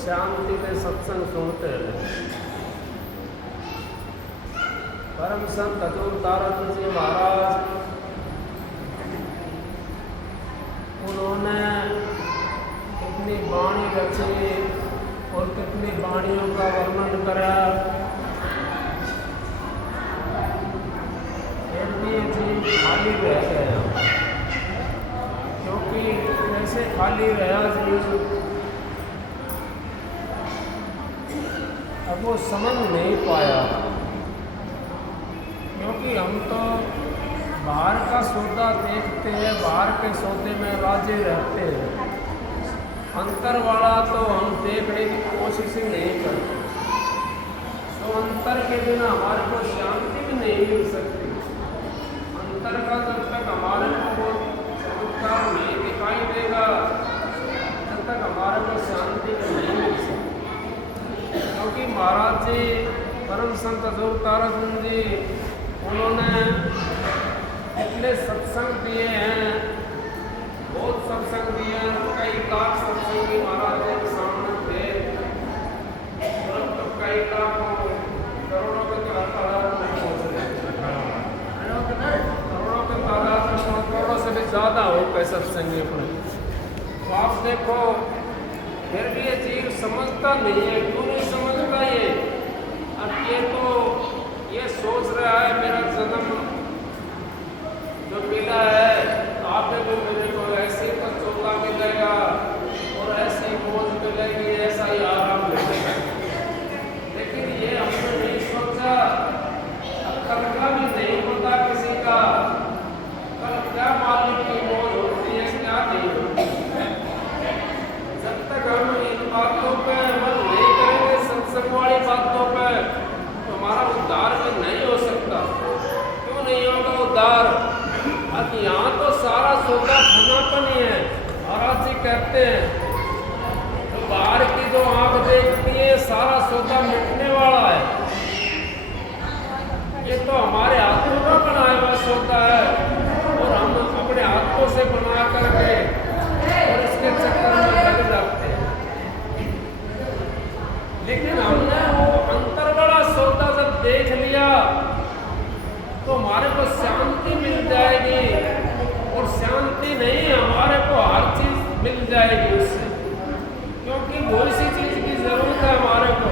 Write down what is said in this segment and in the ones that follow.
शांति में सत्संग सुनते हैं। परम संत हजूर तारक जी महाराज, उन्होंने कितनी वाणी रची और कितनी वाणियों का वर्णन करा। जीव खाली रह गया, क्योंकि कैसे खाली रहा जीव, अब वो समझ नहीं पाया। क्योंकि हम तो बाहर का सौदा देखते हैं, बाहर के सौदे में राजी रहते हैं, अंतर वाला तो हम देखने की कोशिश ही नहीं करते। तो अंतर के बिना हमारे को शांति भी नहीं मिल सकती। अंतर का जब तक हमारे को चमत्कार नहीं दिखाई देगा, तब तक हमारे को शांति नहीं मिल सकती। क्योंकि महाराज जी परम संत हजूर तारक जी, उन्होंने इतने सत्संग दिए हैं, बहुत सत्संग दिए हैं, कई लाख सत्संगी महाराज जी के सामने थे। तो कई लाखों करोड़ों के तादाद में पहुँच रहे, करोड़ों के तादाद में, करोड़ों से भी ज़्यादा हो गए सत्संगी अपने। तो आप देखो, फिर भी ये जीव समझता नहीं है। क्यों नहीं समझता ये? अब ये तो ये सोच रहा है मेरा जन्म जो मिला है, आप भी मेरे को ऐसे ही पचोला मिलेगा और ऐसी मौज मिलेगी, ऐसा ही आराम मिलेगा। लेकिन ये हमने नहीं सोचा, कल का भी नहीं होता किसी का, कल क्या मालिक की मौज होती है, क्या नहीं होती। जब तक हम इन बातों पर अमल नहीं करेंगे, सत्संग वाली बातों पर, तो हमारा उद्धार भी नहीं हो सकता। क्यों नहीं होगा उद्धार? अब यहाँ तो सारा सौदा धनापन ही है। महाराज जी कहते हैं, तो बाहर की जो आंख देखती है, सारा सौदा मिटने वाला है। ये तो हमारे हाथों का बनाया हुआ सौदा है, और हम अपने हाथों से बना करके और इसके चक्कर में लग जाते हैं। लेकिन हमने वो अंतर वाला सौदा जब देख लिया, तो हमारे को शांति मिल जाएगी। और शांति नहीं, हमारे को हर चीज मिल जाएगी उससे, क्योंकि वो इसी चीज की जरूरत है हमारे को।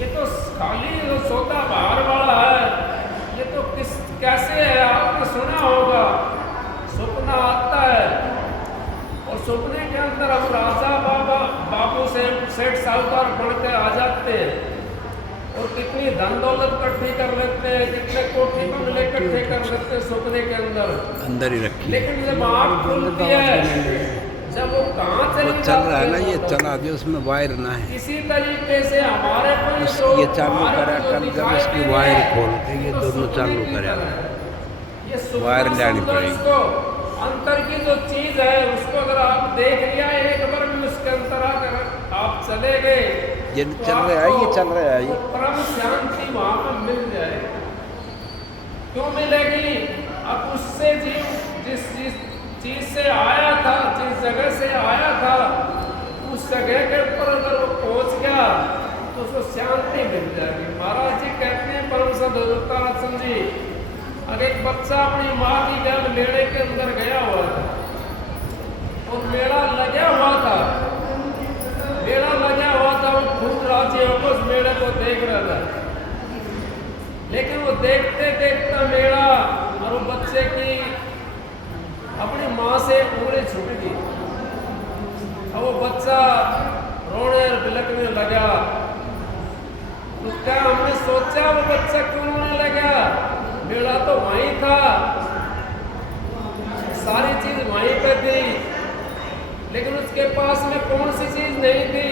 ये तो खाली जो सौदा बाहर वाला है, ये तो कैसे है? आपने सुना होगा, सपना आता है और सपने के अंदर हम राजा बाबू से सेठ साहूकार बनकर आ जाते हैं, और कितनी धन दौलत इकट्ठी कर लेते हैं, कितने कोठी बंगले इकट्ठे कर लेते हैं सपने के अंदर ही रखी। लेकिन जब आँख खुलती है, जब वो कहाँ चली चल रहा है ना, ये चला दे, उसमें वायर ना है। इसी तरीके से हमारे पर ये चालू करा कर, जब इसकी वायर खोल के ये दोनों चालू करेगा, वायर लेनी पड़ेगी। अंतर की जो चीज है उसको अगर आप देख लिया एक बार में, उसके अंतर आकर आप चले गए, ये चल रहा है, ये चल रहा है, ये परम शांति वहां पर मिल जाएगी। क्यों मिलेगी? अब उससे जिस चीज से आया था, जिस जगह से आया था, उस जगह के ऊपर अगर वो पहुंच गया तो उसको शांति मिल जाएगी। महाराज जी कहते हैं, परम संत हजूर तारक जी, अगर एक बच्चा अपनी माँ की जब मेले के अंदर गया हुआ था, और मेला लगा हुआ था, मेला लगा हुआ था, वो खूब राजी होकर उस मेले को देख रहा था। लेकिन वो देखते देखते मेला और वो बच्चे की अपनी माँ से उंगली छूट गई। अब वो बच्चा रोने और बिलखने लगा। तो क्या हमने सोचा वो बच्चा क्यों रोने लगा? मेला तो वहीं था, सारी चीज वहीं पे थी, लेकिन उसके पास में कौन सी चीज नहीं थी?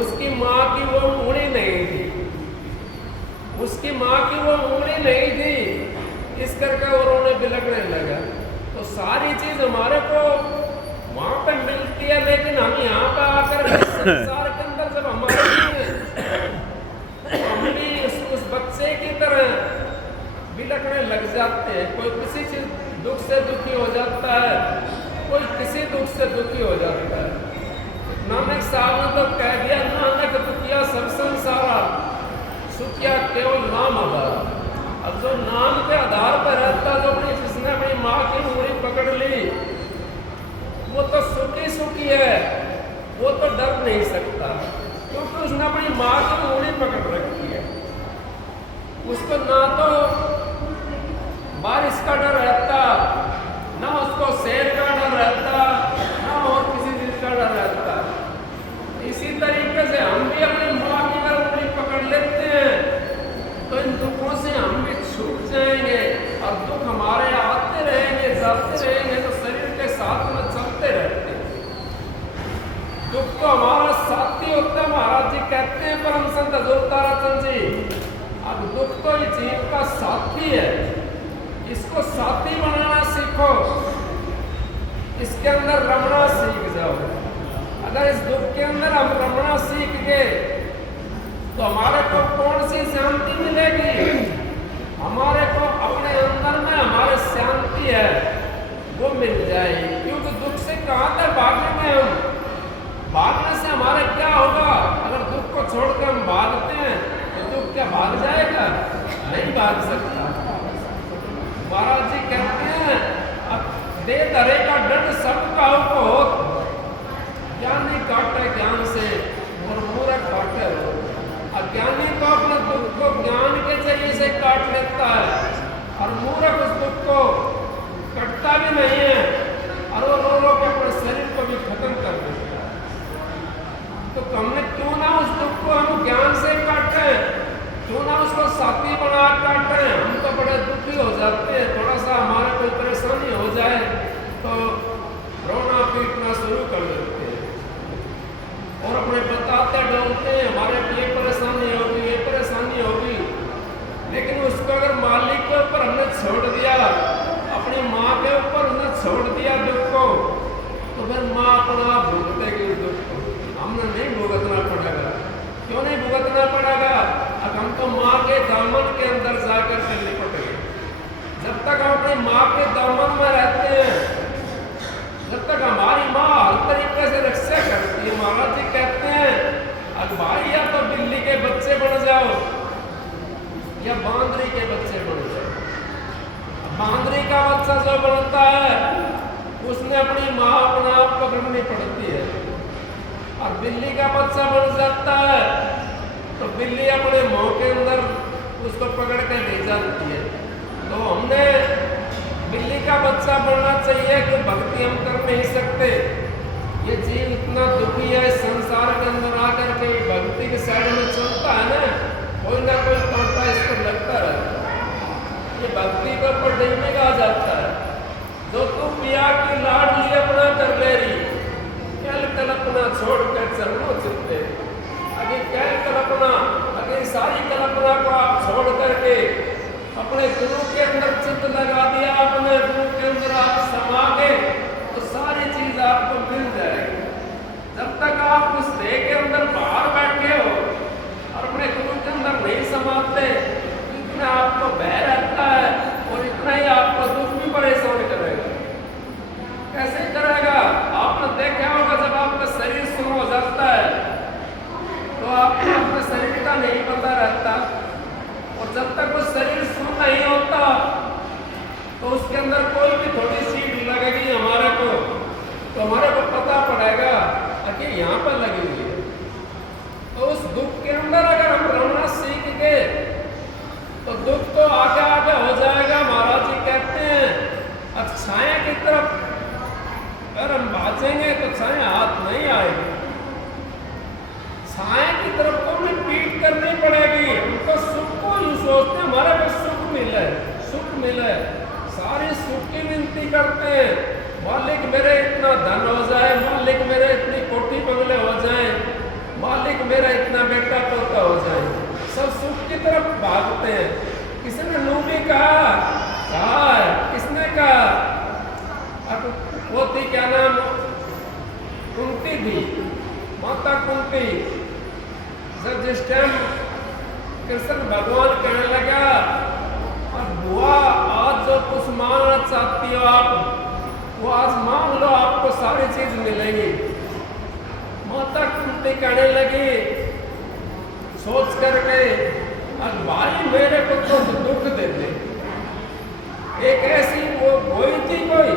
उसकी माँ की वो उंगली नहीं थी, उसकी माँ की वो उंगली नहीं थी। इस करके वो रोने बिलखने लगा। तो सारी चीज हमारे को वहां पे मिलती है, लेकिन हम यहाँ पे आकर इस संसार के अंदर जब हमारे हम भी उस बच्चे की तरह बिलखने लग जाते हैं। कोई किसी चीज दुख से दुखी हो जाता है, कोई किसी दुख से दुखी हो जाता है। नानक साहब ने तो कह दिया, नानक दुखिया सब संसारा, सुखिया केवल नाम आधार। अब जो नाम के आधार पर रहता, जो अपनी जिसने अपनी माँ की उंगली पकड़ ली, वो तो सुखी सुखी है, वो तो डर नहीं सकता, क्योंकि उसने अपनी माँ की उंगली पकड़ रखी है। उसको ना तो बारिश का डर रहता, ना उसको शेर का डर रहता, ना और किसी चीज का डर रहता। इसी तरीके से हम भी अपनी माँ की अगर उंगली पकड़ लेते हैं तो इन दुखों से हम भी छूट जाएंगे, और दुख हमारे आते रहेंगे, जाते रहेंगे, तो शरीर के साथ में चलते रहते हैं। दुख तो हमारा साथी होता है, महाराज जी कहते हैं परम संत हजूर ताराचंद जी। अब दुख तो ये जीव का साथी है, इसको साथी बनाना सीखो, इसके अंदर रमना सीख जाओ। अगर इस दुख के अंदर हम रमना सीख गए तो हमारे को कौन सी शांति मिलेगी? हमारे को अपने अंदर में हमारे शांति है वो मिल जाएगी। क्योंकि दुख से कहाँ तक भागेंगे हम? भागने से हमारे क्या होगा? अगर दुख को छोड़कर हम भागते हैं तो दुख क्या भाग जाएगा? नहीं भाग सकता। महाराज जी कहते हैं, अब दे धरे का दंड सबका हो, ज्ञानी काटे ज्ञान से और मूर्ख काटे हो। अज्ञानी तो अपने दुख को ज्ञान के जरिए से काट लेता है, और मूर्ख उस दुख को कटता भी नहीं है, और वो रो के अपने शरीर को भी खत्म कर देता है। तो हमने क्यों ना उस दुख को हम ज्ञान से काटे, क्यों ना उसको साथी बना काटे? हम तो बड़े दुखी हो जाते हैं, थोड़ा सा हमारे कोई परेशानी हो जाए तो रोना पीटना शुरू कर देते हैं, और अपने बताते डोलते हैं हमारे ये परेशानी होगी, ये परेशानी होगी। लेकिन उसको अगर मालिक के ऊपर हमने छोड़ दिया, अपनी माँ के ऊपर हमने छोड़ दिया दुख को, तो फिर माँ अपना भुगतेगी उस दुख को, हमने नहीं भुगतना पड़ेगा। क्यों नहीं भुगतना पड़ेगा? अब हम तो माँ के दामन के अंदर जाकर के लिपट गए। जब तक हम अपनी माँ के दामन में रहते हैं, जब तक हमारी माँ हर तरीके से रक्षा करती है। महाराज जी कहते हैं, अब भाई या तो बिल्ली के बच्चे बन जाओ या बांदरी के बच्चे बन जाओ। बांदरी का बच्चा जो बनता है उसने अपनी माँ अपने आप पकड़नी पड़ती है, और बिल्ली का बच्चा बन जाता है तो बिल्ली अपने मुंह के अंदर उसको पकड़ के ले जाती है। तो हमने बिल्ली का बच्चा बनना चाहिए कि भक्ति हम कर नहीं सकते। ये जीव इतना दुखी है संसार के अंदर आकर के भक्ति के साइड में चलता है ना कोई कांटा इसको लगता रहता है। ये भक्ति के ऊपर डीमे का आ जाता है। जो तू पिया की लाडली अपना कर ले रही, क्या कल्पना छोड़ कर चरणों चित्ते। अभी क्या कल्पना, अगर सारी कल्पना को आप छोड़ करके अपने गुरु के अंदर चित्त लगा दिया, अपने गुरु के अंदर आप समा गए, तो सारी चीज आपको मिल जाएगी। जब तक आप उस देह के अंदर बाहर बैठे हो और अपने गुरु के अंदर नहीं समाते, इतना आपको भय रहता है, और इतना ही आपको दुख भी परेशान करेगा। कैसे करेगा? आपने देखा होगा, जब आपका शरीर सुन्न हो जाता है तो आपको अपने शरीर का नहीं पता रहता, और जब तक वो शरीर सुन्न नहीं होता तो उसके अंदर कोई भी थोड़ी सी लगेगी हमारे को, तो हमारे को पता पड़ेगा कि यहाँ पर लगी हुई है। तो उस दुख के अंदर अगर हम रहना सीख गए तो दुख तो आगे आगे हो जाएगा। महाराज जी कहते हैं, अब छाया की तरफ अगर हम भागेंगे तो छाया हाथ नहीं आएगी, छाया की तरफ को भी पीठ करनी पड़ेगी। हमको सुख को यूं सोचते हैं हमारे को सुख मिले, सारी सुख की विनती करते हैं, मालिक मेरे इतना धन हो जाए, मालिक थी माता कुंती। जब जिस टाइम कृष्ण भगवान कहने लगा और बुआ आज जो कुछ मांगना चाहती हो आप वो आज मांग लो, आपको सारी चीज मिलेगी। माता कुंती कहने लगी सोच करके और भाई मेरे को तो दुख दे दे। एक ऐसी वो कोई थी कोई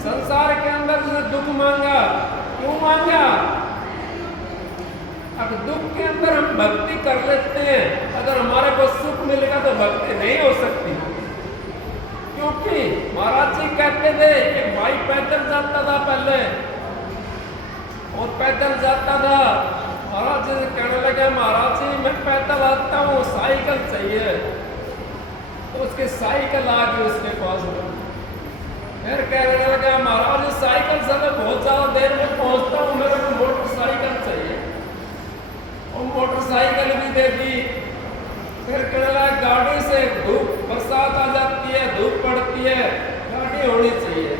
संसार के अंदर जिसने दुख मांगा, क्यों मांगा? अब दुख के अंदर हम भक्ति कर लेते हैं, अगर हमारे को सुख मिलेगा तो भक्ति नहीं हो सकती। क्योंकि महाराज जी कहते थे एक भाई पैदल जाता था पहले और पैदल जाता था। महाराज जी कहने लगे महाराज जी मैं पैदल आता हूँ, साइकिल चाहिए। तो उसकी साइकिल आ गई उसके पास में। फिर कहने लगा महाराज साइकिल से मैं बहुत ज़्यादा देर में पहुँचता हूँ, मेरे को मोटरसाइकिल चाहिए। और मोटरसाइकिल भी दे दी। फिर कहने लगा गाड़ी से धूप बरसात आ जाती है, धूप पड़ती है, गाड़ी होनी चाहिए।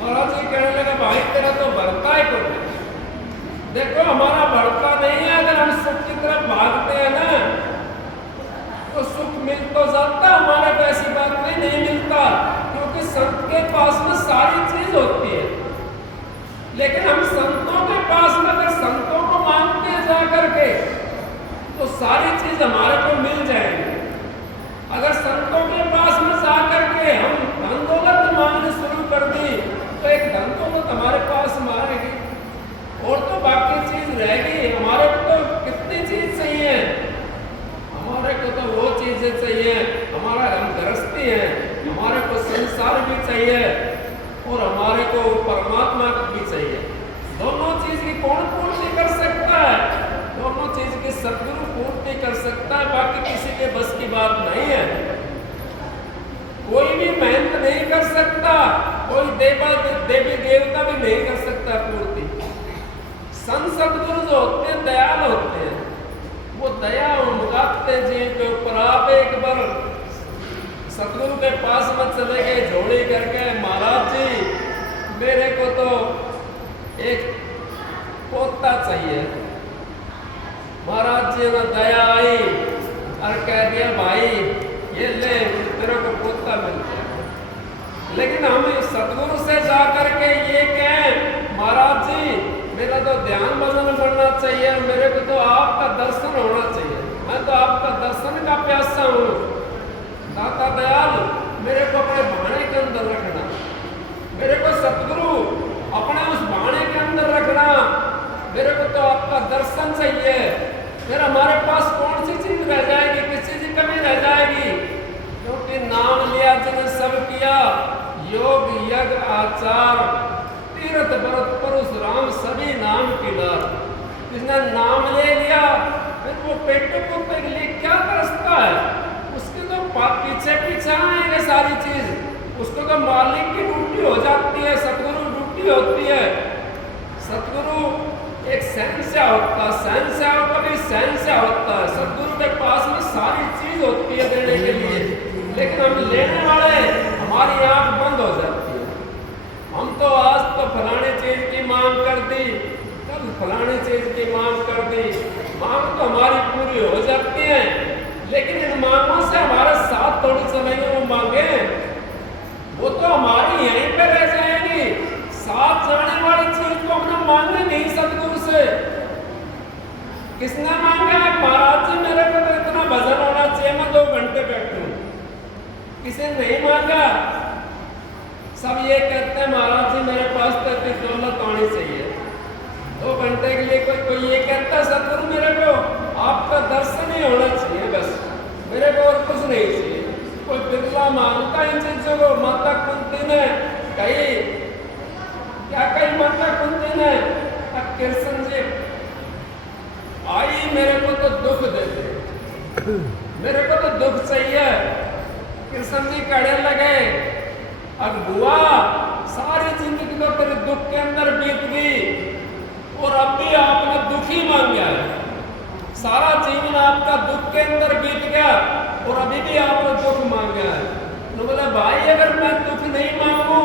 महाराज जी कहने लगा भाई तेरा तो बढ़ता है को देखो हमारा बढ़ता नहीं है। अगर हम सुख की तरफ भागते हैं ना तो सुख मिल तो जाता, हमारे को ऐसी बात नहीं मिलता। क्योंकि संत के पास में सारी चीज होती है, लेकिन हम संतों के पास में अगर संतों को मांगते हैं जा करके तो सारी चीज हमारे को मिल जाएगी। अगर संतों के पास में जा करके हम धन दौलत मांगने शुरू कर दी तो एक धन दौलत हमारे पास में आएगी और तो बाकी चीज रहेगी। हमारे को तो कितनी चीज चाहिए, हमारे को तो वो चीजें चाहिए, हमारा हम गृहस्थी है, हमारे को संसार भी चाहिए और हमारे को परमात्मा भी चाहिए। दोनों चीज की कौन पूर्ति कर सकता है? दोनों चीज की सद्गुरु पूर्ति कर सकता है, बाकी किसी के बस की बात नहीं है। कोई भी मेहनत नहीं कर सकता, कोई देवी देवता भी नहीं कर सकता पूर्ति। संत सद्गुरु जो होते हैं दयाल होते हैं, वो दया उमगाते जी के ऊपर। आप एक बार सतगुरु के पास में चले गए झोली करके, महाराज जी मेरे को तो एक पोता चाहिए। महाराज जी ने दया आई और कह दिया भाई ये ले तेरे को पोता मिल गया। लेकिन हम सतगुरु से जा करके ये कहें महाराज जी मेरा तो ध्यान भजन करना चाहिए, मेरे को तो आपका दर्शन होना चाहिए, मैं तो आपका दर्शन का प्यासा हूँ। दाता दयाल मेरे को अपने भाने के अंदर रखना, मेरे को सतगुरु अपने उस भाने के अंदर रखना, मेरे को तो आपका दर्शन चाहिए। फिर हमारे पास कौन सी चीज रह जाएगी, किस चीज की कमी रह जाएगी? क्योंकि नाम लिया जिन्हें सब किया, योग यज्ञ आचार तीर्थ व्रत परशुराम सभी नाम की लार। जिसने नाम ले लिया फिर वो पेट पुत्र के लिए क्या तरसता है? उसके तो पीछे पीछे आएंगे सारी चीज, उसको तो मालिक की ड्यूटी हो जाती है, सतगुरु ड्यूटी होती है। सतगुरु एक शहंशाह होता है, शहंशाह का भी शहंशाह होता है। सतगुरु के पास में सारी चीज होती है देने के लिए, लेकिन हम लेने वाले हमारी आंख बंद हो जाती है। हम तो आज तो फलाने चीज की मांग कर दी, कल फलाने चीज की मांग कर दी, मांग तो हमारी पूरी हो जाती है, लेकिन इन मांगों से हमारे साथ थोड़ी चलेंगे वो मांगे, वो तो हमारी यहीं पे रह जाएंगी। साथ जाने वाली चीज को हमने मांगी नहीं सतगुरु से। किसने मांगा? महाराज जी मेरे को तो इतना भजन होना चाहिए, मैं 2 घंटे बैठूं। किसी ने नहीं मांगा। सब ये कहते हैं महाराज जी मेरे पास तो इतनी दौलत आनी चाहिए। 2 घंटे के लिए कोई ये कहता है सतगुरु मेरे को आपका दर्शन ही होना चाहिए, बस मेरे को और कुछ नहीं चाहिए। कोई बिरला मानता इन चीजों को। माता कुंती ने कही, क्या कही माता कुंती ने? कृष्ण जी आई मेरे को तो दुख दे दे, मेरे को तो दुख चाहिए। कृष्ण जी कहने लगे अब बुआ सारी जिंदगी तो तेरे दुख के अंदर बीत गई और अब भी आपने दुख ही मांगा है। सारा जीवन आपका दुख के अंदर बीत गया और अभी भी आपने दुख मांगा है। तो बोला भाई अगर मैं दुख नहीं मांगू,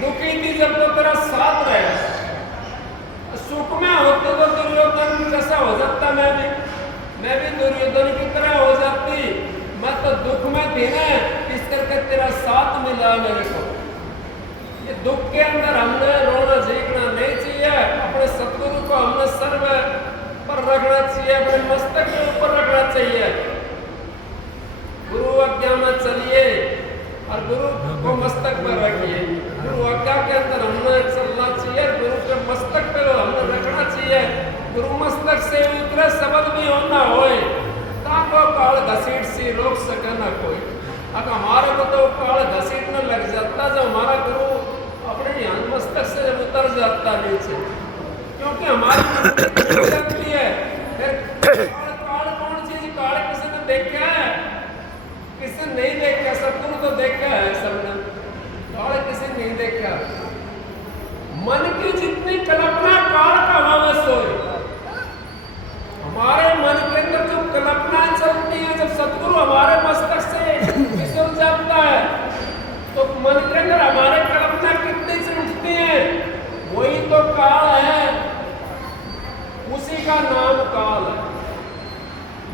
दुखी थी जब तो तेरा साथ रहे, कभी रोक सके ना कोई। अगर हमारे को तो काल घसीटने लग जाता जब हमारा गुरु अपने ध्यान मस्तक से जब उतर जाता नीचे, क्योंकि हमारी शक्ति है। फिर काल कौन चीज, काल किसी ने देखा है? किसी ने नहीं देखा। सतगुरु तो देखा है सबने, काल किसी ने नहीं देखा। मन की जितनी कल्पना काल का भाव सोए, हमारे मन के अंदर जो कल्पना चलती है, जब सतगुरु हमारे मस्तक से विसर जाता है तो मन के अंदर हमारे कल्पना कितनी से उठती है, वही तो काल है, उसी का नाम काल है।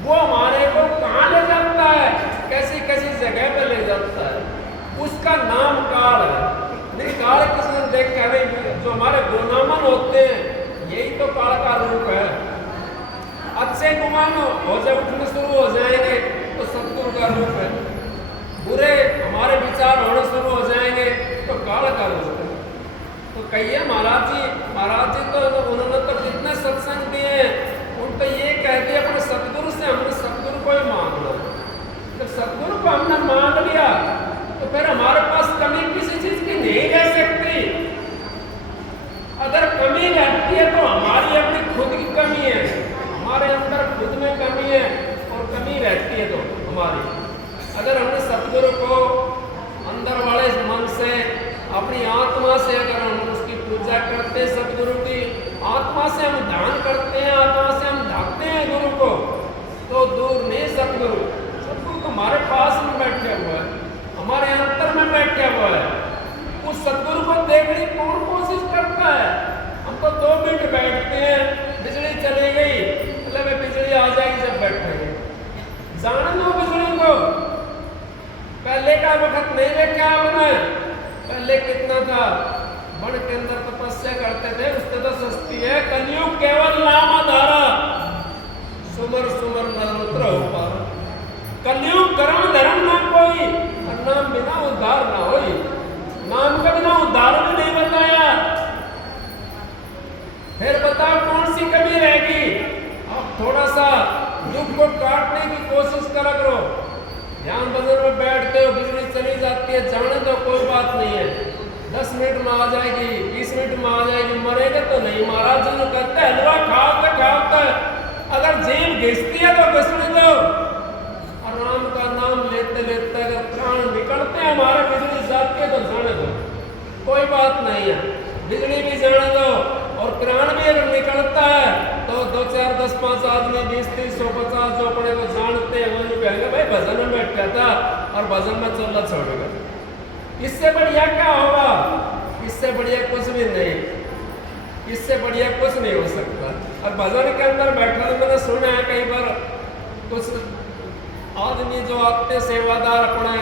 वो हमारे को कहाँ ले जाता है, कैसी कैसी जगह पे ले जाता है, उसका नाम काल है। नहीं काल किसी ने देखा नहीं, जो हमारे गुनामन होते हैं यही तो काल का रूप है। अच्छे गुमान हो जब उठने शुरू हो जाएंगे तो सतगुरु का रूप है, बुरे हमारे विचार होने शुरू हो जाएंगे तो काल का रूप है। तो कहिए महाराज जी तो उन्होंने तो कितने सत्संग दिए हैं, उन तो ये कहते अपने सतगुरु से, हमने सतगुरु को ही मांगना। जब सतगुरु को हमने मांग लिया तो फिर हमारे पास कमी किसी चीज की नहीं रह सकती। अगर कमी रहती है तो हमारी अपनी खुद की कमी है, हमारे अंदर खुद में कमी है और कमी रहती है तो हमारी। अगर हमने सतगुरु को अंदर वाले मन से, अपनी आत्मा से अगर हम उसकी पूजा करते हैं, सतगुरु की आत्मा से हम ध्यान करते हैं, आत्मा से हम ढाकते हैं गुरु को, तो दूर नहीं सतगुरु। सतगुरु तो हमारे पास में बैठे हुआ है, हमारे अंतर में बैठा हुआ है। उस सतगुरु को देखने की कौन कोशिश करता है? हम तो 2 मिनट बैठते हैं, बिजली चली गई, मतलब बिजली आ जाएगी जब बैठेंगे। जाने दो बिजली को। पहले का वक्त नहीं देखा आपने, पहले कितना था, बड़ के अंदर तपस्या करते थे, उससे तो सस्ती है। कलयुग केवल नाम आधारा, सुमर सुमर नर हो पार। कलयुग कर्म धर्म ना कोई, और नाम बिना उद्धार ना होई। नाम का बिना उद्धार भी नहीं बताया। फिर बताओ कौन सी कमी रहेगी? आप थोड़ा सा दुख को काटने की कोशिश करा करो। ध्यान भजन में बैठते हो, बिजली चली जाती है, जाने दो, कोई बात नहीं है, 10 मिनट में आ जाएगी, 20 मिनट में आ जाएगी, मरेगा तो नहीं। महाराज जी ने कहते हैं हलवा खाओ तो अगर जीभ घिसती है तो घिसने दो। राम का नाम लेते लेते अगर प्राण निकलते हैं हमारे, बिजली जाती है तो जाने दो, कोई बात नहीं है, बिजली भी जाने दो। और प्राण भी अगर निकलता है तो 2, 4, 10, 5 आदमी 20, 30, 100, 50 जो अपने को जानते हैं वो कहेंगे भाई भजन में बैठा था और भजन में चलना छोड़ेगा। इससे बढ़िया क्या होगा? इससे बढ़िया कुछ भी नहीं, इससे बढ़िया कुछ नहीं हो सकता। और भजन के अंदर बैठा, मैंने सुना है कई बार कुछ आदमी जो आते सेवादार अपने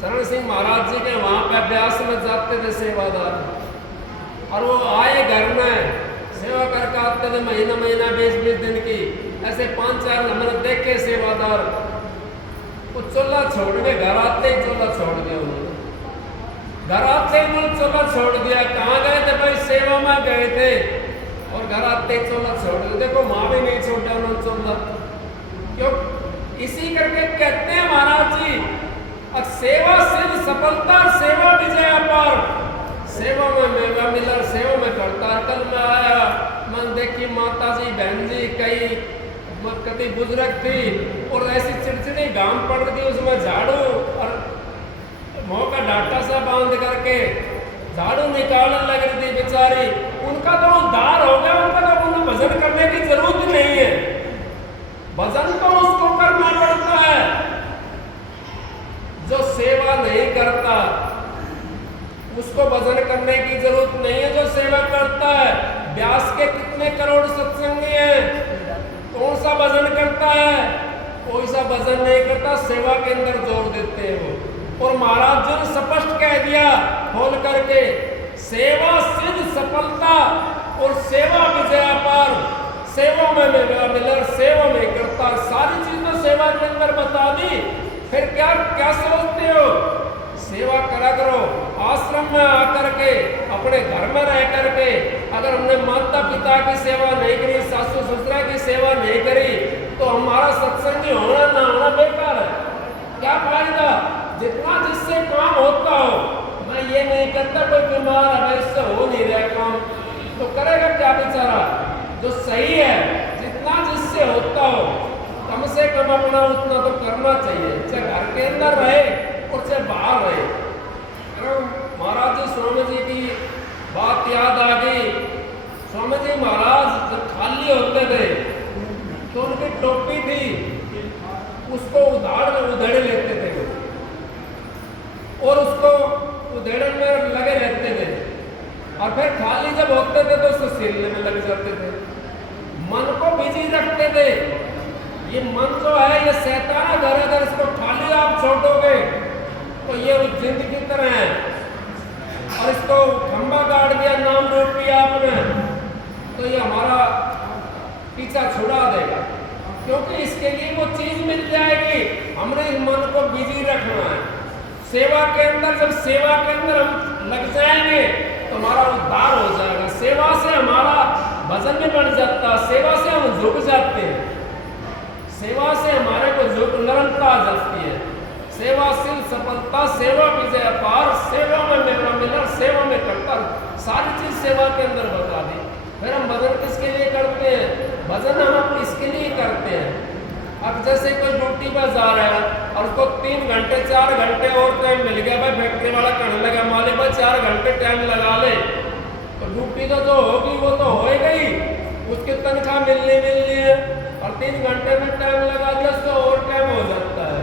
चरण सिंह महाराज जी के वहाँ पे अभ्यास में जाते थे सेवादार, और वो आए घर में सेवा करके आते थे, महीना 20-20 दिन की, ऐसे 5-4 हमने देखे सेवादार। वो चूल्हा छोड़ के घर आते ही चूल्हा छोड़ दिया उन्होंने, घर आते ही उन्होंने चूल्हा छोड़ दिया। कहाँ गए थे भाई? सेवा में गए थे, और घर आते ही चूल्हा छोड़ दिया। देखो माँ भी नहीं छोड़ा उन्होंने चूल्हा, क्यों? इसी करके कहते हैं महाराज जी, सेवा सिद्ध सफलता, सेवा विजय अपार। सेवा में मेवा मिला, सेवा में करता। कल में आया, मन देखी माता जी, बहन जी, कई बुजुर्ग थी, और ऐसी चिड़चिड़ी घाम पड़ गई, उसमें झाड़ू और मुँह का डाटा सा बांध करके झाड़ू निकालने लग रही थी बेचारी। उनका तो उद्धार हो गया, उनका तो उन्हें भजन करने की जरूरत नहीं है, भजन तो उसको करना पड़ता है। जो सेवा नहीं करता उसको भजन करने की जरूरत नहीं है, जो सेवा करता है। व्यास के कितने करोड़ सत्संगी हैं, कौन सा भजन करता है? कोई सा भजन नहीं करता, सेवा के अंदर जोर देते हैं वो। और महाराज जी ने स्पष्ट कह दिया खोल करके, सेवा सिद्ध सफलता और सेवा विजय अपार। सेवा में मिलर, सेवा में करता, सारी चीजें सेवा के अंदर बता दी। फिर क्या क्या सोचते हो? सेवा करा करो। आश्रम में आकर के, अपने घर में रह करके, अगर हमने माता पिता की सेवा नहीं करी, सासू ससुरा की सेवा नहीं करी, तो तो हमारा सत्संगी होना ना होना बेकार है। क्या फायदा? जितना जिससे काम होता हो। मैं ये नहीं कहता कोई बीमार है इससे हो नहीं रहा काम, तो करेगा क्या बेचारा? जो सही है जितना जिससे होता हो कम से कम अपना उतना तो करना चाहिए, चाहे घर के अंदर रहे और चाहे बाहर रहे। महाराज जी स्वामी जी की बात याद आ गई। स्वामी जी महाराज जब खाली होते थे तो उनकी टोपी थी, उसको उधेड़ लेते थे और उसको उधेड़ने में लगे रहते थे, और फिर खाली जब होते थे तो उसको सिलने में लग जाते थे। मन को बिजी रखते थे। ये मन जो है ये शैतान घर, अगर इसको खाली आप छोड़ोगे तो ये उस जिंद की तरह है, और इसको खंबा गाड़ दिया नाम रोक दिया आपने तो ये हमारा पीछा छुड़ा देगा, क्योंकि इसके लिए वो चीज मिल जाएगी। हमने इस मन को बिजी रखना है सेवा के अंदर। जब सेवा के अंदर हम लग जाएंगे तो हमारा उद्धार हो जाएगा। सेवा से हमारा भजन भी बढ़ जाता है, सेवा से हम झुक जाते हैं, सेवा से हमारे को झुक नरमता आ जाती है। सेवाशील सफलता, सेवा विजय अपार, सेवा में मेरा मिलन, सेवा में करता, सारी चीज सेवा के अंदर बता दी। फिर हम भजन किसके लिए करते हैं? भजन हम इसके लिए करते हैं। अब जैसे कोई ड्यूटी पर जा रहा है और उसको 3 घंटे 4 घंटे और टाइम मिल गया, भाई फैक्ट्री वाला कहने लगा मालिक भाई 4 घंटे टाइम लगा ले, तो ड्यूटी तो जो होगी वो तो हो गई, उसकी तनख्वाह मिलनी है, और 3 घंटे में टाइम लगा दिया उसको और टाइम हो जाता है।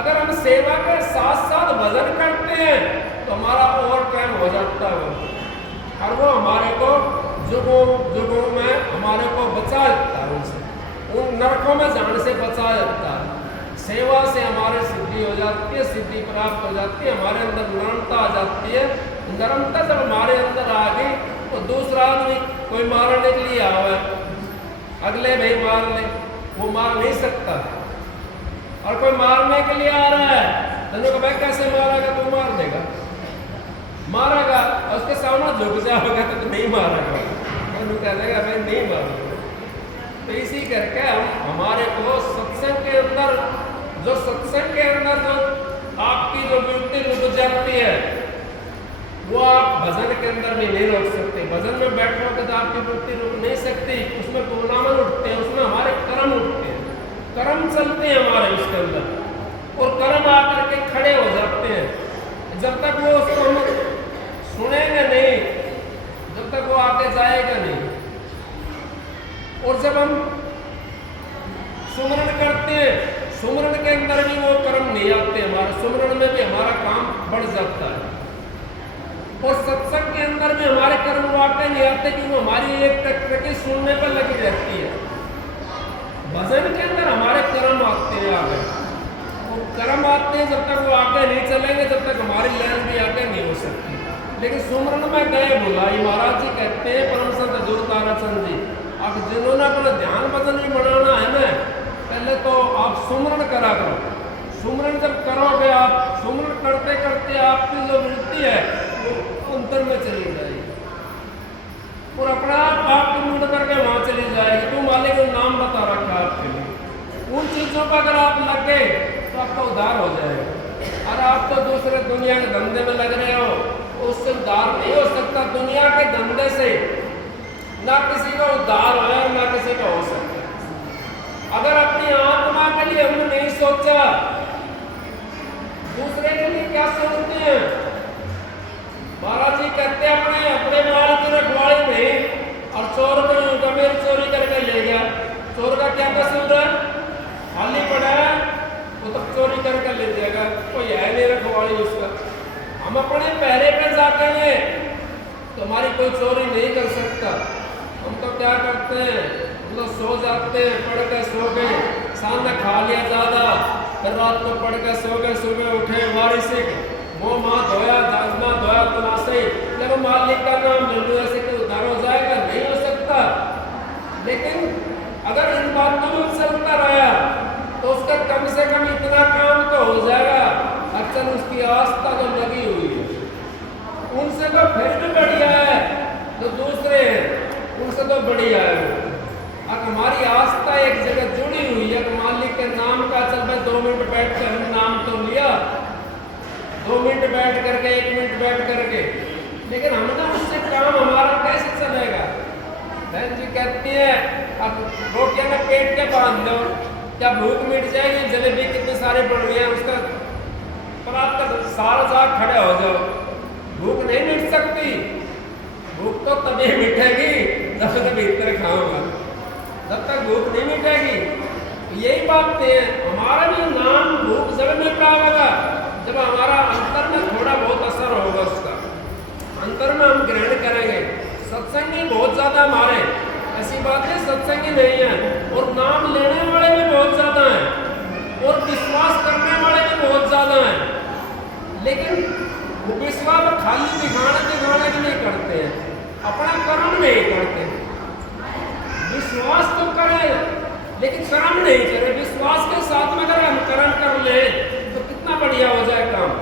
अगर हम सेवा के साथ साथ भजन करते हैं तो हमारा और टाइम हो जाता है, और वो हमारे को जुगों में हमारे को बचा देता है, उनसे उन नरकों में जाने से बचा देता है। सेवा से हमारे सिद्धि हो जाती है, सिद्धि प्राप्त हो जाती है, हमारे अंदर नरमता आ जाती है। नरमता जब हमारे अंदर आ गई तो दूसरा आदमी कोई मारने के लिए आवे, अगले भाई मार ले, वो मार नहीं सकता। और कोई मारने के लिए आ रहा है तो भाई कैसे मारेगा? तू मार देगा, मारेगा, और उसके सामने झुक जाओगे तो नहीं मारेगा, कह देगा मैं नहीं मारूंगा। तो इसी करके हम हमारे को सत्संग के अंदर जो आपकी जो वृत्ति रुक जाती है वो आप भजन के अंदर भी नहीं रोक सकते। भजन में बैठोगे तो आपकी वृत्ति रुक नहीं सकती, उसमें टूर्नामेंट उठते हैं, उसमें हमारे कर्म उठते हैं, कर्म चलते हैं हमारे उसके अंदर, और कर्म आकर के खड़े हो जाते हैं। जब तक वो उसको हम सुनेंगे नहीं, जब तक वो आगे जाएगा नहीं। और जब हम सुमरण करते हैं, सुमरण के अंदर भी वो कर्म नहीं आते, हमारे सुमरण में भी हमारा काम बढ़ जाता है। और सत्संग के अंदर भी हमारे कर्म वाकई नहीं आते, क्योंकि हमारी एक टकटकी सुनने पर लगी रहती है। भजन के अंदर हमारे कर्म आते हैं आगे, वो कर्म आते हैं, जब तक वो आगे नहीं चलेंगे तब तक हमारी लहर भी आगे नहीं हो सकती। लेकिन सुमरण में गए बुलाई, महाराज जी कहते हैं परम संत दुर्तारा चंद जी, अब जिन्होंने अपना ध्यान भजन भी बनाना है ना, पहले तो आप सुमरण करा करो। सुमरण जब करोगे, आप सुमरण करते करते आपकी जो वृत्ति है वो अंतर में चली जाएगी, और अपना आप मुंड करके वहां चली जाएगी। तो मालिक ने नाम बता रखा है आपके लिए, उन चीजों पर अगर आप लगे तो आपका उद्धार हो जाएगा। और आप तो दूसरे दुनिया के धंधे में लग रहे हो, उससे उद्धार नहीं हो सकता। दुनिया के धंधे से ना किसी का उद्धार हो है, ना किसी का हो सकता है। अगर अपनी आत्मा के लिए हमने नहीं सोचा, दूसरे के लिए क्या सोचते हैं? महाराज जी कहते हैं अपने अपने माल की रखवाली नहीं, और चोर को मेरी चोरी करके ले गया, चोर का क्या कसूर है? खाली पड़ा है वो तो चोरी करके ले जाएगा, कोई है नहीं रखवाली उसका। हम अपने पहरे पे जाते हैं तो हमारी कोई चोरी नहीं कर सकता। हम तो क्या करते हैं, हम तो सो जाते हैं, पढ़ के सो गए, शाम में खा लिया ज़्यादा, फिर रात को पढ़ के सो गए, सुबह उठे वारी से वो माँ धोया दाजना धोया तलाशे, जब मालिक का नाम ले लो ऐसे कि उद्धार हो जाएगा? नहीं हो सकता। लेकिन अगर इन बातों में चलता रहा तो उसका कम से कम इतना काम तो हो जाएगा। अक्सर उसकी आस्था जो लगी हुई है उनसे तो फिर भी बढ़िया है, तो दूसरे हैं उनसे तो बढ़िया है। अब हमारी आस्था एक जगह जुड़ी भी हुई है कि मालिक के नाम का चल भाई 2 मिनट बैठ कर हम नाम तो लिया, 2 मिनट बैठ करके 1 मिनट बैठ करके, लेकिन हमने उससे काम हमारा कैसे चलेगा? बहन जी कहती है अब रोटियां में पेट के बांध दो, क्या भूख मिट जाएगी? जलेबी कितने सारे बन गए हैं उसका पर आपका सारा साग खड़े हो जाओ, भूख नहीं मिट सकती। भूख तो तभी मिटेगी जब तक भीतर खाऊंगा, जब तक भूख नहीं मिटेगी। यही बात है, हमारा भी नाम भूख जब मिट रहा होगा जब हमारा अंतर में थोड़ा बहुत असर होगा, उसका अंतर में हम ग्रहण करेंगे। सत्संगी बहुत ज्यादा हमारे, ऐसी बात है सत्संगी नहीं है, और नाम लेने वाले भी बहुत ज्यादा हैं और विश्वास करने वाले भी बहुत ज्यादा हैं, लेकिन वो विश्वास खाली दिखाने के लिए करते हैं, अपना कर्म नहीं करते। विश्वास तो करें लेकिन कर्म नहीं करे। विश्वास के साथ में अगर हम कर्म कर ले तो कितना बढ़िया हो जाए काम।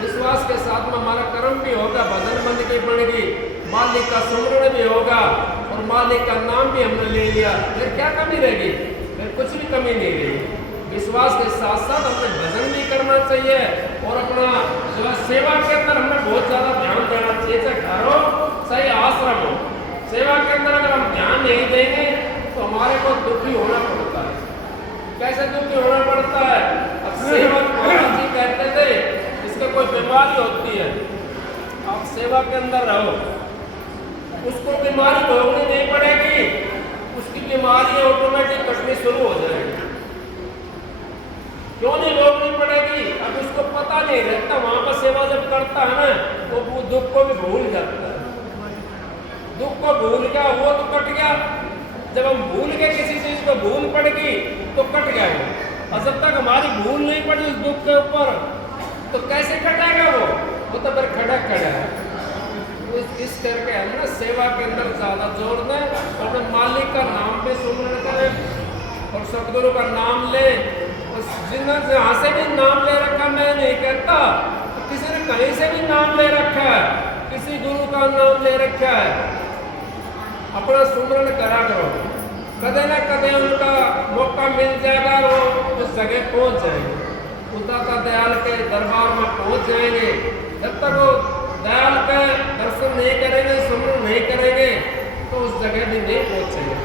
विश्वास के साथ में हमारा कर्म भी होगा, भजन बंदगी बनेगी, मालिक का सुमरण भी होगा और मालिक का नाम भी हमने ले लिया, फिर क्या कमी रहेगी? फिर कुछ भी कमी नहीं रहेगी। विश्वास के साथ साथ हमें भजन भी करना चाहिए और अपना जो सेवा के अंदर हमें बहुत ज़्यादा ध्यान देना चाहिए। चाहे घर हो चाहे आश्रम हो, सेवा के अंदर अगर हम ध्यान नहीं देंगे तो हमारे को दुखी होना पड़ता है। कैसे दुखी होना पड़ता है? अब सेवक महाराज जी कहते थे इसको कोई बीमारी होती है, आप सेवा के अंदर रहो, उसको बीमारी भोगनी नहीं पड़ेगी, उसकी बीमारी ऑटोमेटिक कटनी शुरू हो जाएगी। क्यों नहीं भोगनी पड़ेगी? अब उसको पता नहीं रहता, वहां पर सेवा जब करता है ना तो वो दुख को भी भूल जाता है। दुख को भूल गया वो तो कट गया। जब हम भूल गए किसी चीज को, भूल पड़ गई तो कट गया वो, और जब तक हमारी भूल नहीं पड़ी उस दुख के ऊपर तो कैसे कटेगा वो तो फिर खड़ा है। इस करके हम ना सेवा के अंदर ज्यादा जोर दें और अपने मालिक का नाम पे सुमरण करें और सतगुरु का नाम ले। जिन्होंने जहाँ से भी नाम ले रखा, मैं नहीं कहता तो किसी ने कहीं से भी नाम ले रखा है, किसी गुरु का नाम ले रखा है, अपना सुमरण करा करो, कदे ना कदे उनका मौका मिल जाएगा, वो उस जगह पहुंच जाएंगे, उदाता दयाल के दरबार में पहुंच जाएंगे। जब तक वो दयाल का दर्शन नहीं करेंगे, सुमरण नहीं करेंगे तो उस जगह भी नहीं पहुंचेंगे।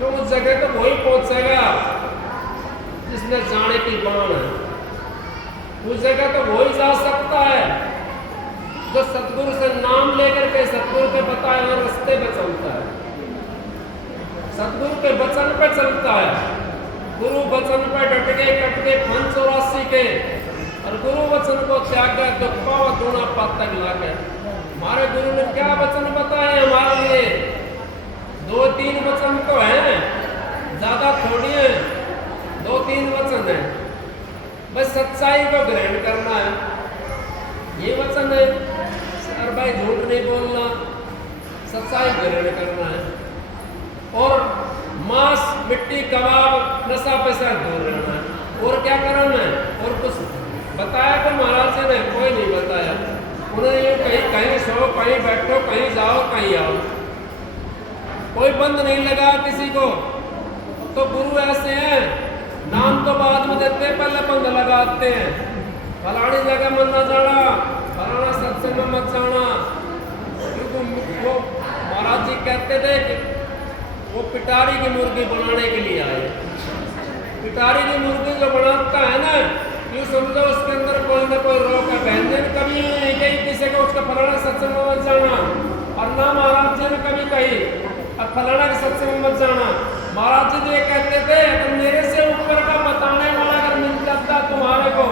तो उस जगह तो वही पहुंचेगा जिसमें जाने की बाण है, उस जगह तो वही जा सकता है जो सतगुरु से नाम लेकर के सतगुरु के बताए हुए रास्ते पे चलता है, सतगुरु के वचन पे चलता है। गुरु वचन पे डट के कट के 584 के और गुरु वचन को त्याग कर तो पावा दूना पाता गिला के। हमारे गुरु ने क्या वचन बताए हमारे लिए? 2-3 वचन तो हैं, ज्यादा थोड़ी है, 2-3 वचन है। बस सच्चाई को ग्रहण करना है, ये वचन है। और भाई झूठ नहीं बोलना, सच्चाई ग्रहण करना है और मांस मिट्टी कबाब नशा पैसा दूर रहना है। और क्या करना है? और कुछ बताया तो महाराज जी ने कोई नहीं बताया। उन्होंने ये कहीं सो, कहीं बैठो, कहीं जाओ, कहीं आओ, कोई बंद नहीं लगा किसी को। तो गुरु ऐसे हैं, नाम तो बाद में देते हैं, पहले बंद लगाते हैं। फलानी जगह मत न जाना, फलाना सत्संग में मत जाना, क्योंकि वो महाराज जी कहते थे कि वो पिटारी की मुर्गी बनाने के लिए आए। पिटारी की मुर्गी जो बनाता है ना, यूँ समझो उसके अंदर कोई ना कोई रोक है। बहन जी ने कभी नहीं कही किसी को उसका फलाना सत्संग में मत जाना, और ना महाराज जी ने कभी कही अब फलाना के सत्संग में मत जाना। महाराज जी तो ये कहते थे अगर मेरे से ऊपर का बताने वाला अगर मिल जाता तुम्हारे को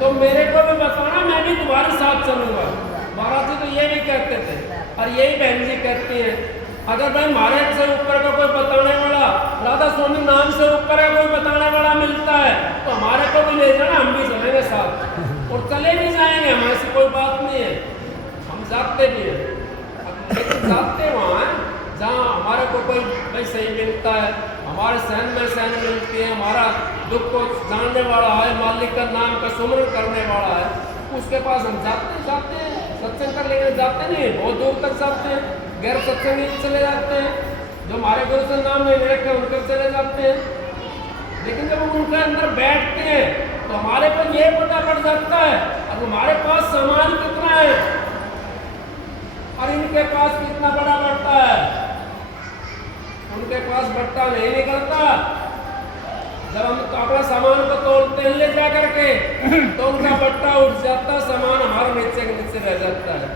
तो मेरे को भी बताना, मैं भी तुम्हारे साथ चलूंगा। महाराज जी तो ये भी कहते थे, और यही बहन जी कहती है अगर भाई हमारे से ऊपर का कोई बताने वाला, राधा स्वामी नाम से ऊपर का कोई बताने वाला मिलता है तो हमारे को भी ले जाना, हम भी चलेंगे साथ और चले भी जाएंगे, हमारे से कोई बात नहीं है, हम जाते भी हैं। लेकिन जाते वहाँ हैं जहाँ हमारे को कोई भाई सही मिलता है, हमारे सहन में सहन मिलती है, हमारा दुख को जानने वाला है, मालिक का नाम का सुमरण करने वाला है, उसके पास हम जाते हैं। सत्संग कर लेकर जाते नहीं, बहुत दूर तक जाते हैं, गैर सत्संगी चले जाते हैं, जो हमारे गुरु से नाम नहीं रखे उनके चले जाते हैं। लेकिन जब उनके अंदर बैठते हैं तो हमारे को ये पता पड़ जाता है अब हमारे पास सामान कितना है और इनके पास कितना बड़ा बट्टा है। उनके पास बट्टा नहीं निकलता। जब हम अपना सामान को तोलते हैं ले जा करके तो उनका बट्टा उठ जाता, सामान हमारे नीचे के नीचे रह जाता है,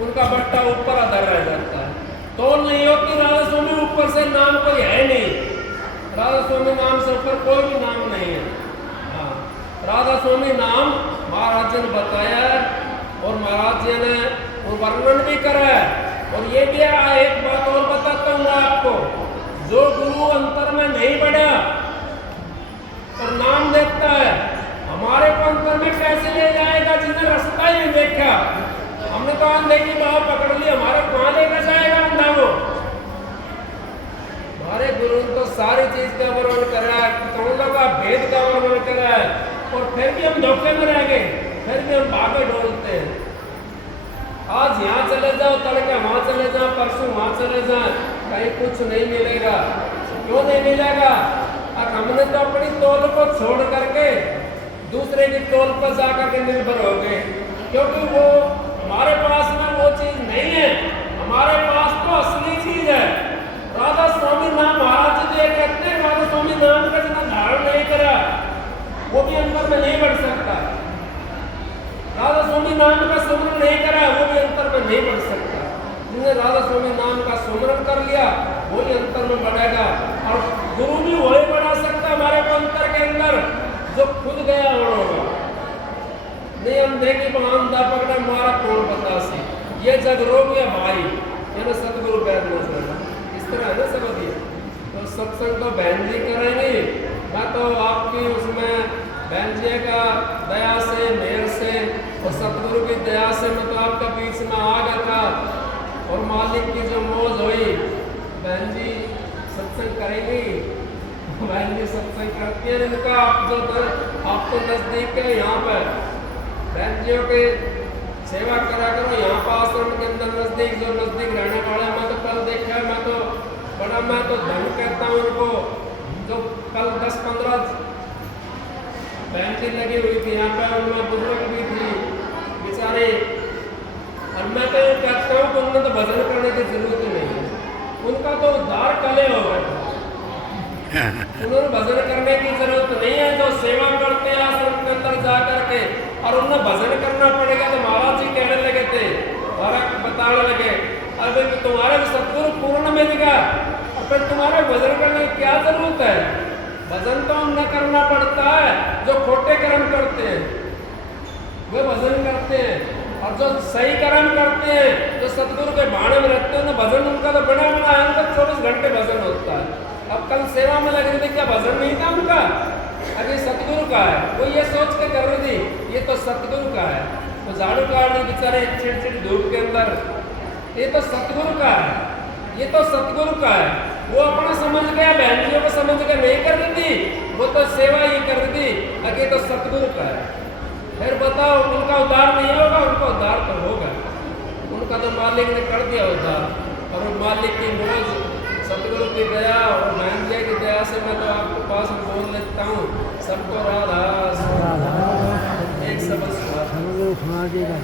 उनका बट्टा ऊपर अधर रह जाता है। तोल नहीं होती। राधा स्वामी ऊपर से नाम कोई है नहीं। राधा स्वामी नाम से ऊपर कोई भी नाम नहीं है। हाँ, राधा स्वामी नाम महाराज जी ने बताया है और महाराज जी ने वो वर्णन भी करा है। और ये भी एक बात और बताता हूँ आपको, जो गुरु अंतर में नहीं बढ़ा और नाम देखता है, हमारे को अंतर में कैसे ले जाएगा जिसने रास्ता ही नहीं देखा। हमने तो अंधे की बात पकड़ ली, हमारे कहाँ लेकर जाएगा अंधा वो। हमारे गुरु ने तो सारी चीज का वर्णन करा है, कौनों का भेद का वर्णन करा है और फिर भी हम धोखे में रह गए, फिर भी हम भागे डोलते हैं। आज यहाँ चले जाओ, तड़के वहां चले जाओ, परसों वहां चले जाओ, कहीं कुछ नहीं मिलेगा। क्यों नहीं मिलेगा? और हमने तो अपनी तोल को छोड़ करके दूसरे की तोल पर जाकर के निर्भर हो गए, क्योंकि वो हमारे पास में वो चीज नहीं है। हमारे पास तो असली चीज है। राधा स्वामी नाम महाराज जी ये कहते हैं, राधा स्वामी नाम का जितना धारण नहीं करा वो भी अंतर में नहीं बढ़ सकता। राधा स्वामी नाम का सुमरण नहीं करा वो भी अंतर में नहीं बढ़ सकता। जिसने राधा स्वामी नाम का सुमरण कर लिया वही अंतर में बढ़ेगा। और गुरु भी वही बढ़ा सकता हमारे को अंतर के अंदर जो खुद गया होगा। नहीं हम देखी बहानदा पकड़ा मारा कौन बतासी, ये जग रोग या भाई, ये ना सतगुरु बैद न चलना। इस तरह है ना समझिए। तो सत्संग तो बहन जी करेंगे, मैं तो आपकी उसमें बहन जी का दया से मेहर से और सतगुरु की दया से मैं तो आपके बीच में आ गया था। और मालिक की जो मौज हुई, बहन जी सत्संग करेंगी, बहन जी सत्संग करती है। इनका आप जो आपको नजदीक है यहाँ पर बहन जियों के सेवा करा करो यहाँ पर आश्रम के अंदर नजदीक जो नजदीक रहने वाला। मैं तो कल देखा, मैं तो धन कहता हूँ उनको, जो कल 10-15 बहन जी लगी हुई थी यहाँ पर, उनमें बुजुर्ग भी थी बेचारे। और मैं तो ये कहता हूँ कि उनमें तो भजन करने की जरूरत ही नहीं है, उनका तो उद्धार कले हो गया। उन्होंने भजन करने की जरूरत नहीं है। जो सेवा करते हैं आश्रम के अंदर जा करके और उन्हें भजन करना पड़ेगा। तो महाराज जी कहने लगे थे, बताने लगे, अरे तुम्हारे सतगुरु पूर्ण मिल गया और फिर तुम्हारे भजन करने की क्या जरूरत है? भजन तो हम न करना पड़ता है, जो खोटे कर्म करते हैं वे भजन करते हैं, और जो सही कर्म करते हैं, जो सतगुरु के भाने में रहते हैं, भजन उनका तो बना है, उनका 24 घंटे भजन होता है। अब कल सेवा में लग रही थी, क्या भजन नहीं था उनका? अरे सतगुरु का है, वो ये सोच के कर रही थी ये तो सतगुरु का है। तो झाड़ू काट रही बेचारे चिड़ धूप के अंदर, ये तो सतगुरु का है, ये तो सतगुरु का है। वो अपना समझ गया, बहनियों को समझ के नहीं कर रही थी, वो तो सेवा ही कर रही थी। अगर ये तो सतगुरु का है, फिर बताओ उनका उद्धार नहीं होगा? उनका उद्धार तो होगा, उनका तो मालिक ने कर दिया उद्धार। और मालिक की मौज, सतगुरु की दया और बहन जी की दया से मैं तो आपको पास में बोल लेता हूँ। सबको राधा एक सबक सुना देगा।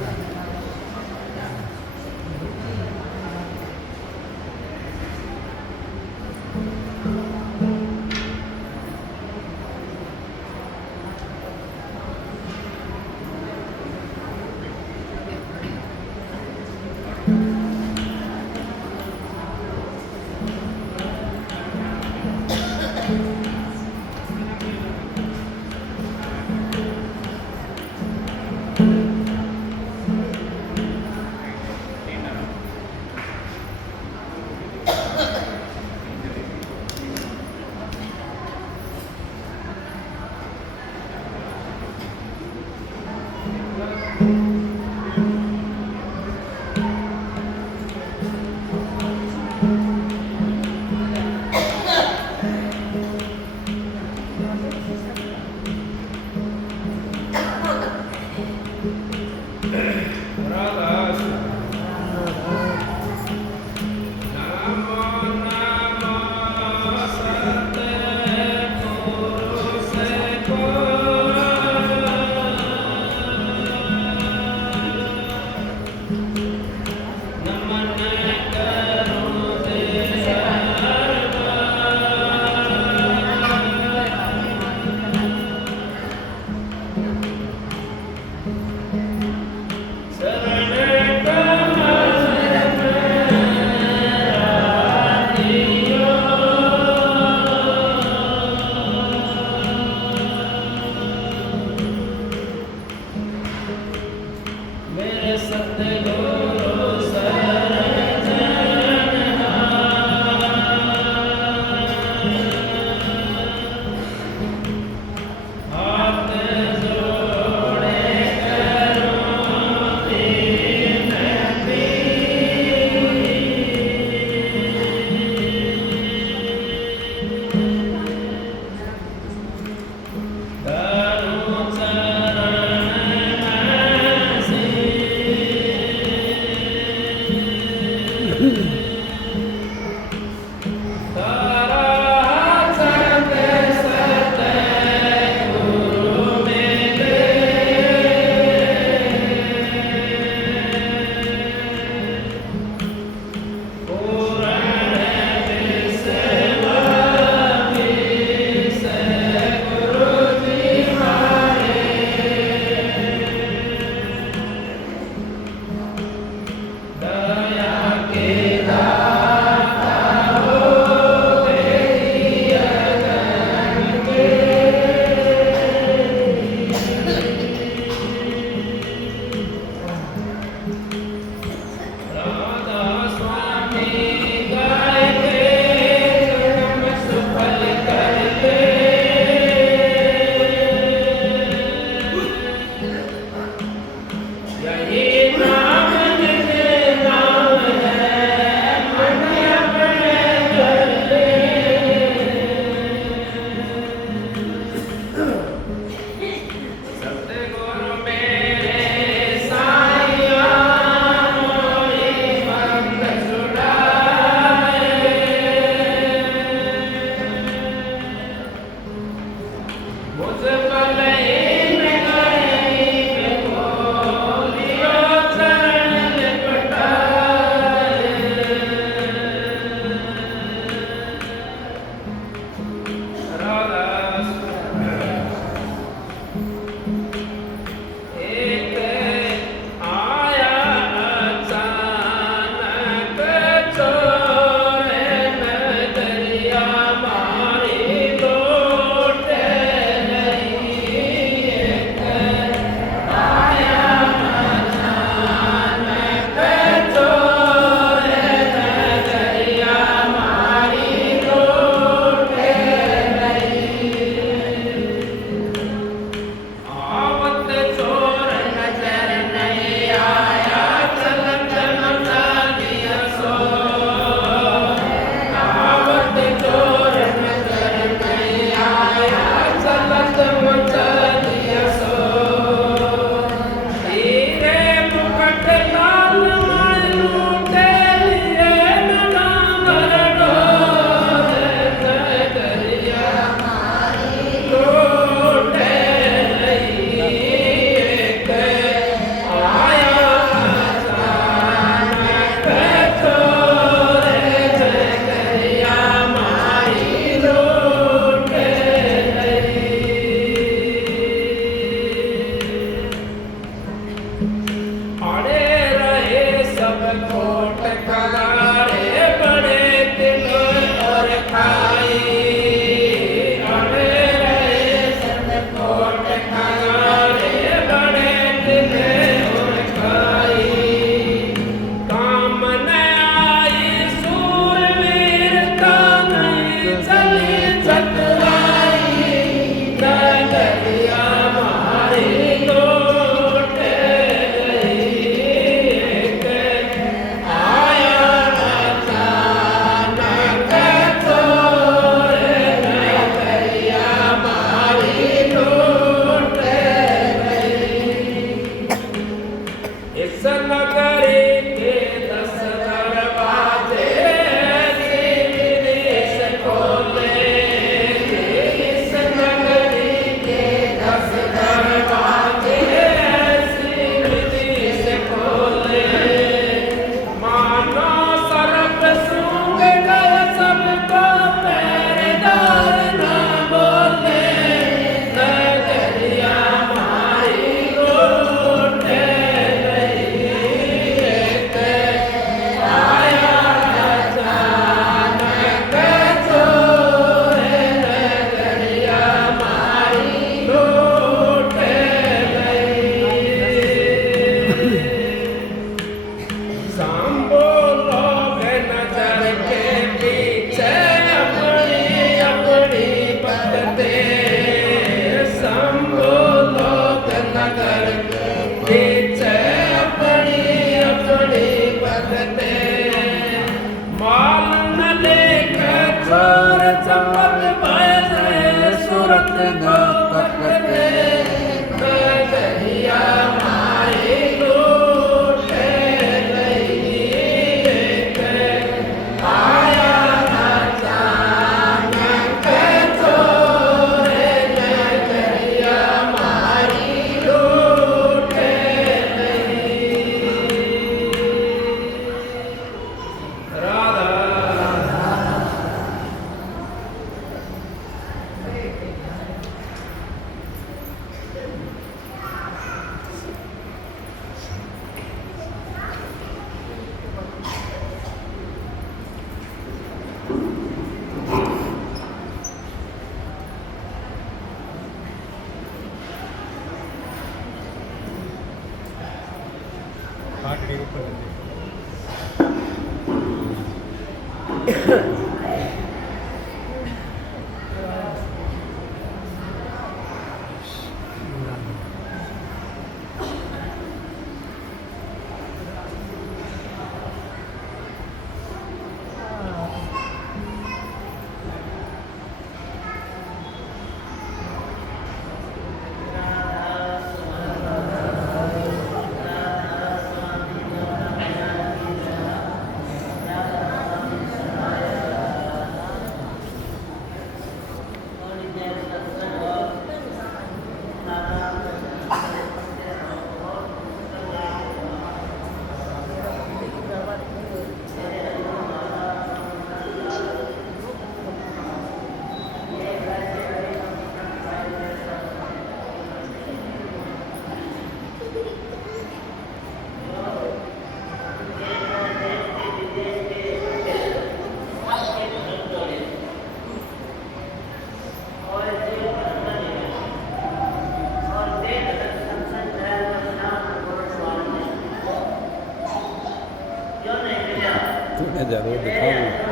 तुम्हें जरूर दिखाऊंगा।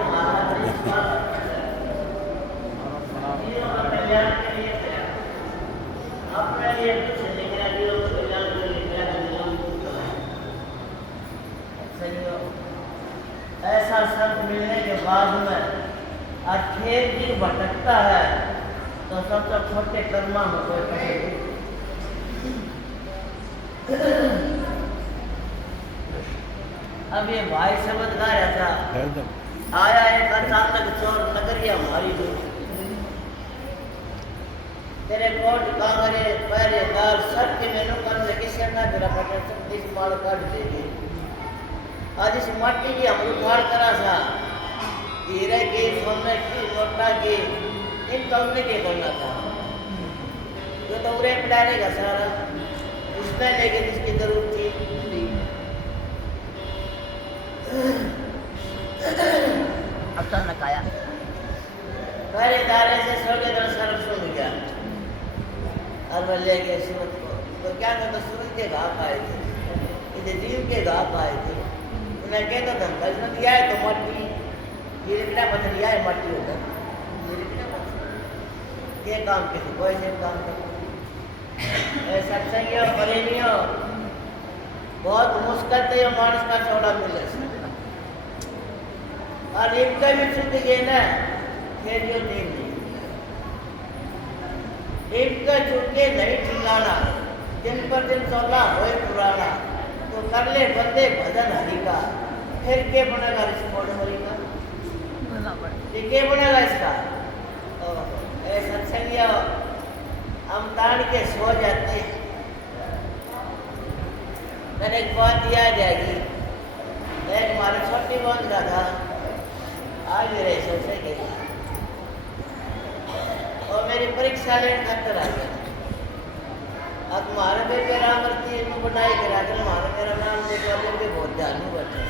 ऐसा संत मिलने के बाद में अखेर भी भटकता है तो सबसे छोटे कर्मा में कोई पकड़े। अब ये भाई शब्द गा रहा था, आया एक अचानक चोर नगरिया हमारी जो तेरे कोट कांगरे पहरेदार सब के मेनू कर लगे से ना तेरा पकड़ सब इस माल काट देगी। आज इस मट्टी की हम उखाड़ करा था, हीरे की सोने की नोटा की इन तुमने क्या करना था? जो तो उरे डालेगा सारा उसने लेकिन इसकी जरूरत थी। अचानक आया पहरेदार से सोगे तो सर सुन गया और मैं ले गए सूरज को। तो क्या कहता सूरज के घाव आए थे, इधर जीव के घाव आए थे। उन्हें कहता था भजन दिया है तो मट्टी ये बिना पत्थर दिया है मट्टी होता ये काम के कोई से काम कर सत्संगियों प्रेमियों बहुत मुश्किल से ये मानस का छोड़ा मिले और इनका भी छूट गए ना फिर जो नहीं इनका छूट के नहीं ठिकाना दिन पर दिन सोला हो पुराना तो कर ले बंदे भजन हरि का फिर के बनेगा रिस्पोर्ट हरि का ये के बनेगा इसका सत्संगियों हम ताड़ के सो जाते हैं। मैंने एक बात याद जाएगी एक हमारे छोटी बहन का था आज मेरे सोचे गई और मेरी परीक्षा लेने खातर आ गया। अब तुम्हारे बेटे रामती बनाई करा कर हमारा मेरा नाम देखा के बहुत ध्यान में बैठे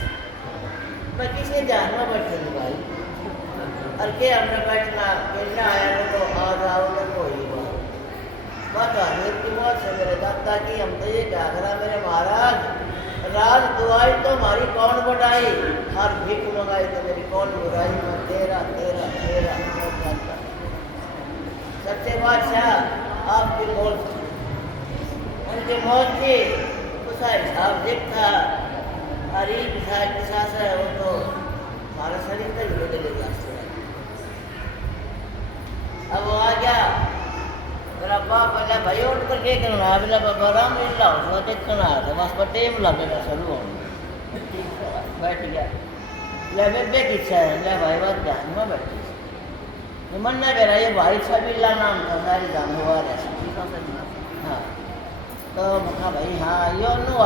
मैं किसी ध्यान में बैठे नहीं भाई और के हमने बैठना खेलना आया तो आ जाओ ना कोई बात आमिर की बात है मेरे दादा की हम तो ये क्या करा मेरे महाराज राज दुआई तो हमारी कौन बढ़ाई हर भीख मंगाई तो मेरी कौन बुराई मैं तेरा तेरा तेरा सच्चे बादशाह आपकी मौत उनकी मौत की उसका हिसाब देखता अरीब था किसास है वो तो हमारा शरीर तक ही ले अब वो आ गया मेरा बाप बोला भाई उठ कर के करना बोला बाबा राम लीला उसको देखना था बस पर टेम लगेगा शुरू बैठ गया ले बेबे की इच्छा है ले भाई बात ध्यान में बैठी मन ना मेरा ये भाई छबीला नाम था सारी जानवर है हाँ तो भाई हाँ यो नु